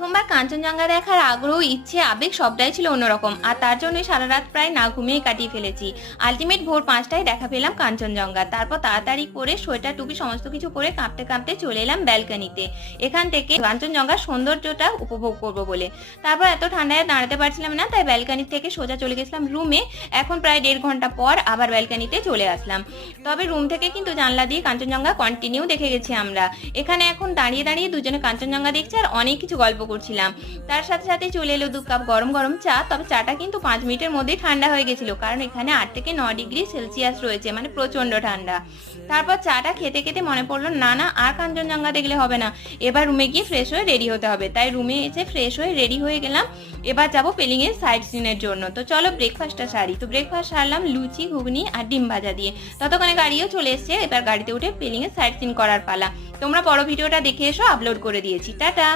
প্রথমবার কাঞ্চনজঙ্ঘা দেখার আগ্রহ, ইচ্ছে, আবেগ সবটাই ছিল অন্যরকম। আর তার জন্যই সারা রাত প্রায় না ঘুমিয়ে কাটিয়ে ফেলেছি। আলটিমেট ভোর 5টায় দেখা পেলাম কাঞ্চনজঙ্ঘা। তারপর তাড়াতাড়ি করে সোয়েটার টুপি সমস্ত কিছু পরে কাঁপতে কাঁপতে চলে এলাম ব্যালকনিতে, এখান থেকে কাঞ্চনজঙ্ঘার সৌন্দর্যটা উপভোগ করব বলে। তারপর এত ঠান্ডায় দাঁড়াতে পারছিলাম না, তাই ব্যালকনি থেকে সোজা চলে গেছিলাম রুমে। এখন প্রায় 1.5 ঘন্টা পর আবার ব্যালকনিতে চলে আসলাম। তবে রুম থেকে কিন্তু জানলা দিয়ে কাঞ্চনজঙ্ঘা কন্টিনিউ দেখে গেছি আমরা। এখানে এখন দাঁড়িয়ে দাঁড়িয়ে দুজনে কাঞ্চনজঙ্ঘা দেখছি আর অনেক কিছু গল্প করছিলাম। তার সাথে সাথে চলে এলো 2 কাপ গরম গরম চা। তবে চাটা কিন্তু 5 মিনিটের মধ্যেই ঠান্ডা হয়ে গেছিল, কারণ এখানে 8 থেকে 9 ডিগ্রি সেলসিয়াস রয়েছে, মানে প্রচন্ড ঠান্ডা। তারপর চাটা খেতে খেতে মনে পড়লো না না, আর কাঞ্চনজঙ্ঘা দেখলে হবে না, এবার রুমে গিয়ে ফ্রেশ হয়ে রেডি হতে হবে। তাই রুমে এসে ফ্রেশ হয়ে রেডি হয়ে গেলাম। এবার যাবো পেলিং এর সাইড সিনের জন্য। তো চলো ব্রেকফাস্টটা সারি। তো ব্রেকফাস্ট সারলাম লুচি, ঘুগনি আর ডিম ভাজা দিয়ে। ততক্ষণে গাড়িও চলে এসছে। এবার গাড়িতে উঠে পেলিং এর সাইড সিন করার পালা। তোমরা বড় ভিডিওটা দেখে এসো, আপলোড করে দিয়েছি। টাটা।